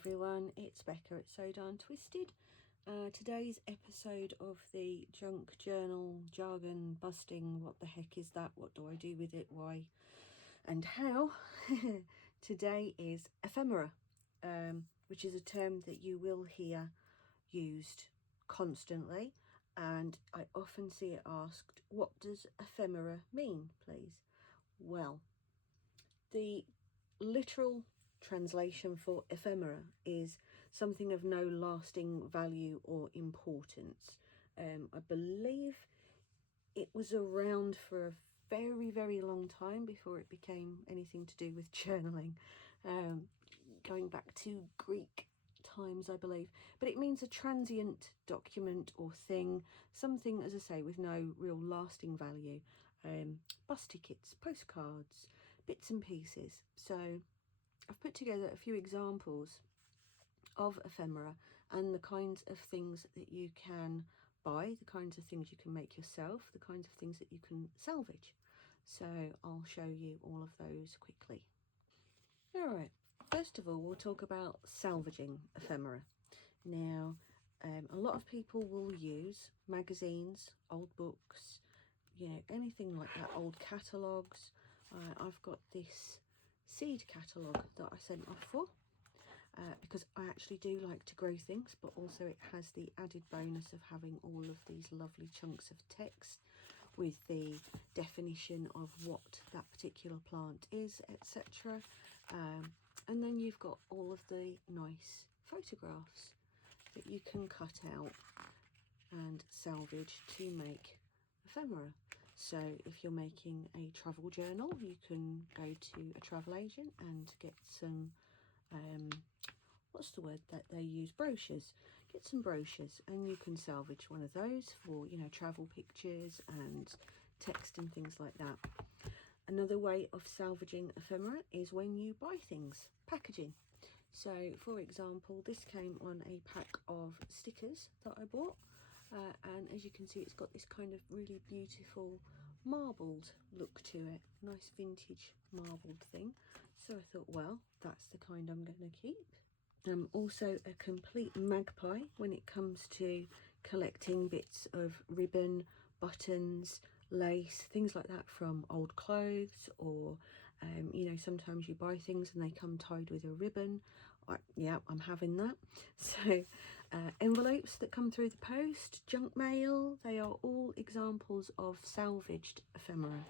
everyone, it's Becca at So Darn Twisted. Today's episode of the junk journal jargon busting, what the heck is that, what do I do with it, why and how. Today is ephemera, which is a term that you will hear used constantly, and I often see it asked, what does ephemera mean, please? Well, the literal translation for ephemera is something of no lasting value or importance. I believe it was around for a very long time before it became anything to do with journaling, going back to Greek times, I believe. But it means a transient document or thing, something, as I say, with no real lasting value. Bus tickets, postcards, bits and pieces. So I've put together a few examples of ephemera and the kinds of things that you can buy, the kinds of things you can make yourself, the kinds of things that you can salvage. So I'll show you all of those quickly. All right, first of all, we'll talk about salvaging ephemera. Now, a lot of people will use magazines, old books, anything like that, old catalogues. I've got this seed catalogue that I sent off for because I actually do like to grow things, but also it has the added bonus of having all of these lovely chunks of text with the definition of what that particular plant is, etc. And then you've got all of the nice photographs that you can cut out and salvage to make ephemera. So if you're making a travel journal, you can go to a travel agent and get some what's the word that they use, brochures. Get some brochures and you can salvage one of those for, travel pictures and text and things like that. Another way of salvaging ephemera is when you buy things, packaging. So for example, this came on a pack of stickers that I bought, and as you can see, it's got this kind of really beautiful marbled look to it, nice vintage marbled thing. So I thought, well, that's the kind I'm going to keep. I'm also a complete magpie when it comes to collecting bits of ribbon, buttons, lace, things like that from old clothes, or sometimes you buy things and they come tied with a ribbon. Yeah, I'm having that. So envelopes that come through the post, junk mail, they are all examples of salvaged ephemera.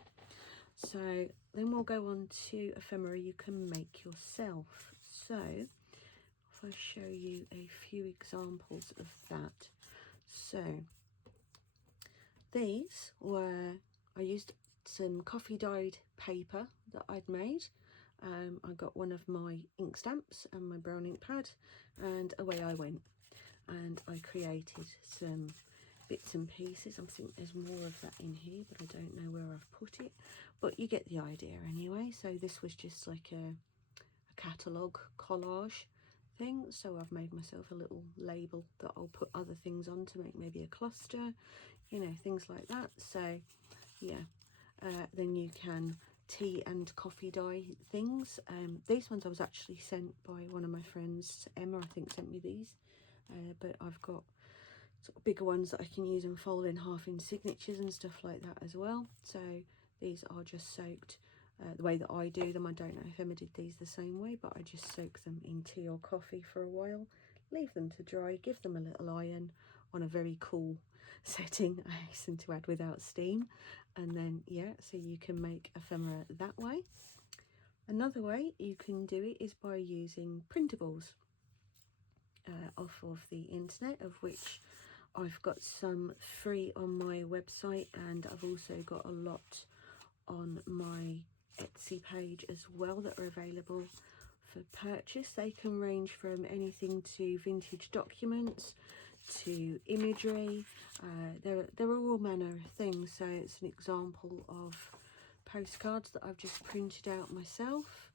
So then we'll go on to ephemera you can make yourself. So if I show you a few examples of that. So these were, I used some coffee dyed paper that I'd made. I got one of my ink stamps and my brown ink pad, and away I went. And I created some bits and pieces. I think there's more of that in here, but I don't know where I've put it. But you get the idea anyway. So this was just like a catalogue collage thing. So I've made myself a little label that I'll put other things on to make maybe a cluster, things like that. So yeah, then you can tea and coffee dye things. These ones I was actually sent by one of my friends, Emma, I think, sent me these, but I've got sort of bigger ones that I can use and fold in half in signatures and stuff like that as well. So these are just soaked the way that I do them. I don't know if Emma did these the same way, but I just soak them in tea or coffee for a while, leave them to dry, give them a little iron on a very cool setting, I hasten to add, without steam, and then yeah, so you can make ephemera that way. Another way you can do it is by using printables off of the internet, of which I've got some free on my website, and I've also got a lot on my Etsy page as well that are available for purchase. They can range from anything to vintage documents to imagery. There are all manner of things. So it's an example of postcards that I've just printed out myself.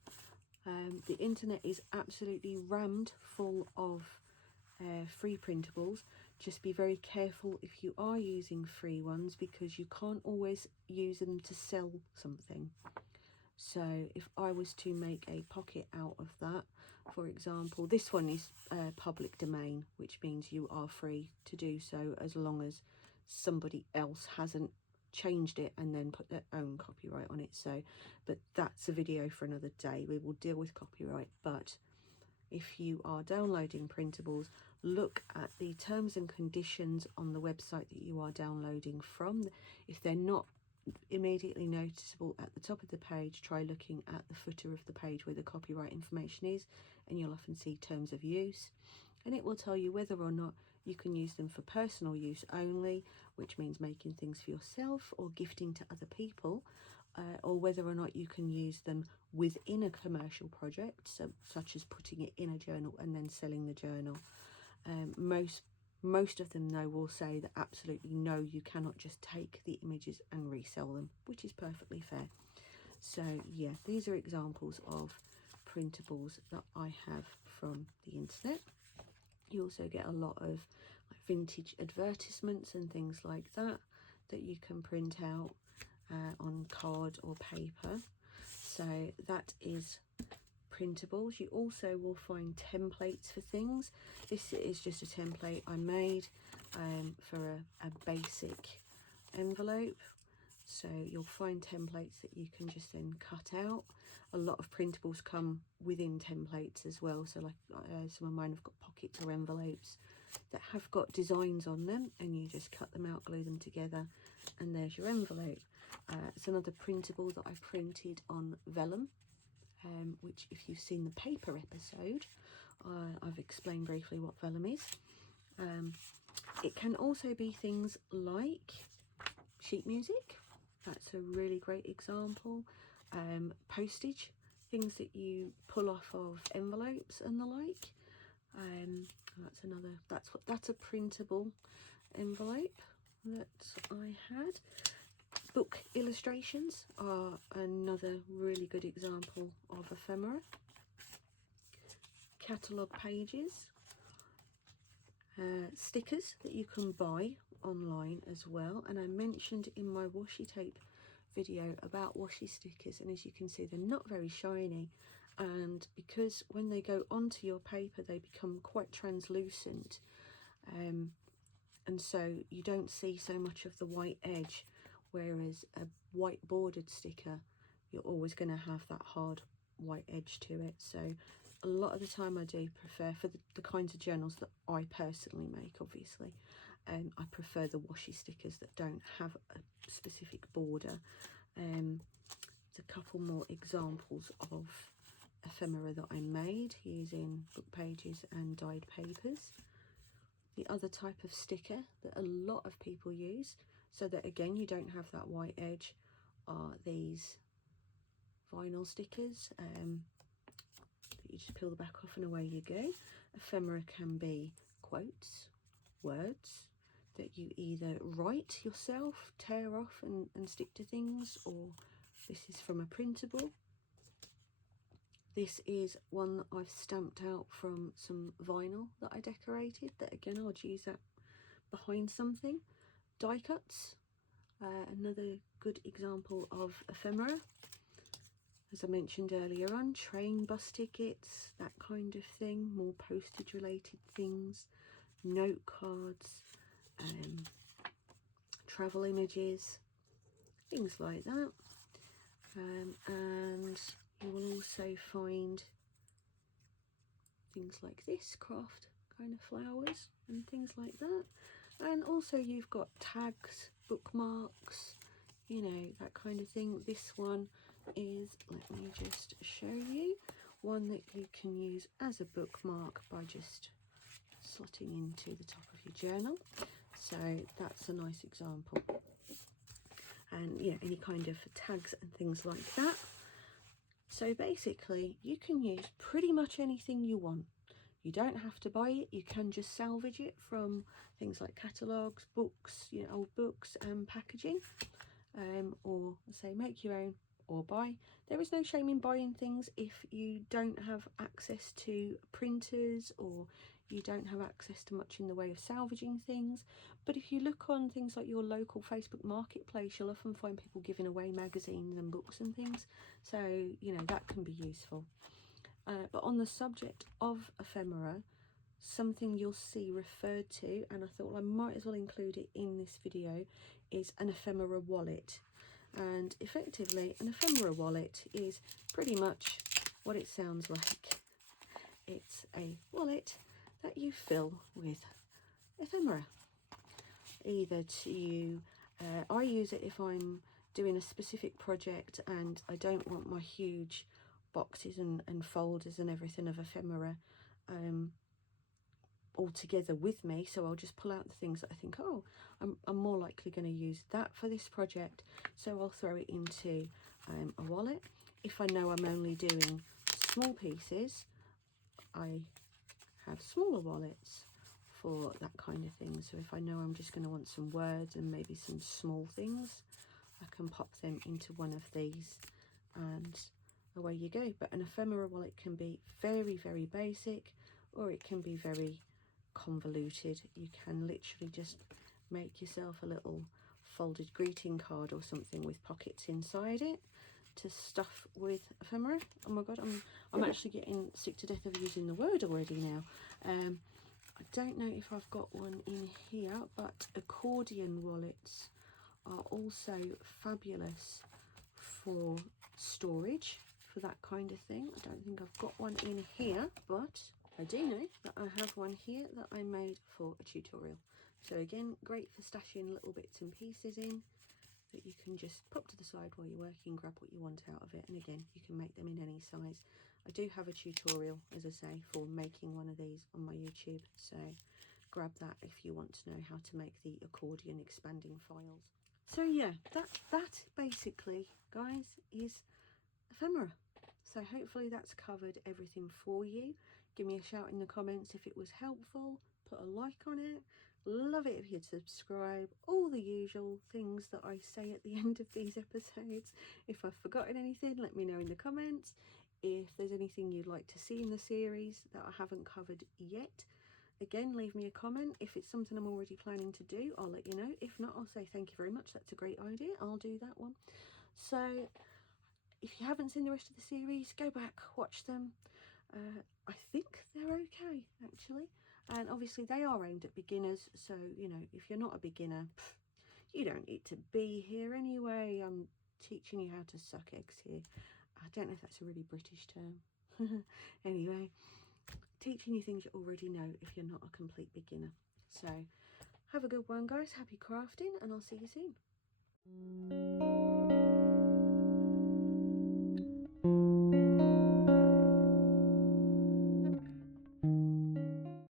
The internet is absolutely rammed full of free printables. Just be very careful if you are using free ones, because you can't always use them to sell something. So if I was to make a pocket out of that, for example, this one is public domain, which means you are free to do so as long as somebody else hasn't changed it and then put their own copyright on it. So, but that's a video for another day. We will deal with copyright. But if you are downloading printables, look at the terms and conditions on the website that you are downloading from. If they're not immediately noticeable at the top of the page, try looking at the footer of the page where the copyright information is, and you'll often see terms of use, and it will tell you whether or not you can use them for personal use only, which means making things for yourself or gifting to other people, or whether or not you can use them within a commercial project, so such as putting it in a journal and then selling the journal. Most of them, though, will say that absolutely no, you cannot just take the images and resell them, which is perfectly fair. So yeah, these are examples of printables that I have from the internet. You also get a lot of vintage advertisements and things like that you can print out on card or paper. So that is printables. You also will find templates for things. This is just a template I made for a basic envelope. So you'll find templates that you can just then cut out. A lot of printables come within templates as well. So like some of mine have got pockets or envelopes that have got designs on them, and you just cut them out, glue them together, and there's your envelope. It's another printable that I printed on vellum, which if you've seen the paper episode, I've explained briefly what vellum is. It can also be things like sheet music. That's a really great example. Postage, things that you pull off of envelopes and the like. That's a printable envelope that I had. Book illustrations are another really good example of ephemera. Catalogue pages, stickers that you can buy online as well, and I mentioned in my washi tape video about washi stickers, and as you can see, they're not very shiny, and because when they go onto your paper they become quite translucent, and so you don't see so much of the white edge, whereas a white bordered sticker, you're always going to have that hard white edge to it. So a lot of the time I do prefer, for the kinds of journals that I personally make, obviously, I prefer the washi stickers that don't have a specific border. There's a couple more examples of ephemera that I made using book pages and dyed papers. The other type of sticker that a lot of people use, so that again you don't have that white edge, are these vinyl stickers that you just peel the back off and away you go. Ephemera can be quotes, words that you either write yourself, tear off and stick to things, or this is from a printable. This is one that I've stamped out from some vinyl that I decorated, that again I'll use that behind something. Die cuts, another good example of ephemera. As I mentioned earlier on, train bus tickets, that kind of thing, more postage related things, note cards, travel images, things like that. And you will also find things like this, craft kind of flowers and things like that. And also you've got tags, bookmarks, you know, that kind of thing. This one is, let me just show you, one that you can use as a bookmark by just slotting into the top of your journal. So that's a nice example. And you know, any kind of tags and things like that. So basically you can use pretty much anything you want. You don't have to buy it, you can just salvage it from things like catalogues, books, you know, old books and packaging, or say make your own or buy. There is no shame in buying things if you don't have access to printers or you don't have access to much in the way of salvaging things. But if you look on things like your local Facebook marketplace, you'll often find people giving away magazines and books and things, so you know that can be useful. But on the subject of ephemera, something you'll see referred to, and I thought, well, I might as well include it in this video, is an ephemera wallet. And effectively an ephemera wallet is pretty much what it sounds like. It's a wallet that you fill with ephemera. Either to I use it if I'm doing a specific project and I don't want my huge boxes and folders and everything of ephemera all together with me, so I'll just pull out the things that I think, oh, I'm more likely going to use that for this project, so I'll throw it into a wallet. If I know I'm only doing small pieces, I have smaller wallets for that kind of thing. So if I know I'm just going to want some words and maybe some small things, I can pop them into one of these and away you go. But an ephemera wallet can be very, very basic, or it can be very convoluted. You can literally just make yourself a little folded greeting card or something with pockets inside it to stuff with ephemera. Oh my god, I'm actually getting sick to death of using the word already now. I don't know if I've got one in here, but accordion wallets are also fabulous for storage, for that kind of thing. I don't think I've got one in here, but I do know that I have one here that I made for a tutorial. So again, great for stashing little bits and pieces in that you can just pop to the side while you're working, grab what you want out of it, and again, you can make them in any size. I do have a tutorial, as I say, for making one of these on my YouTube, so grab that if you want to know how to make the accordion expanding files. So yeah, that basically, guys, is ephemera. So hopefully that's covered everything for you. Give me a shout in the comments if it was helpful, put a like on it. Love it if you'd subscribe, all the usual things that I say at the end of these episodes. If I've forgotten anything, let me know in the comments. If there's anything you'd like to see in the series that I haven't covered yet, again, leave me a comment. If it's something I'm already planning to do, I'll let you know. If not, I'll say thank you very much, that's a great idea, I'll do that one. So if you haven't seen the rest of the series, go back, watch them. I think they're okay, actually. And obviously they are aimed at beginners, so, you know, if you're not a beginner, you don't need to be here anyway. I'm teaching you how to suck eggs here. I don't know if that's a really British term. Anyway, teaching you things you already know if you're not a complete beginner. So have a good one, guys. Happy crafting, and I'll see you soon.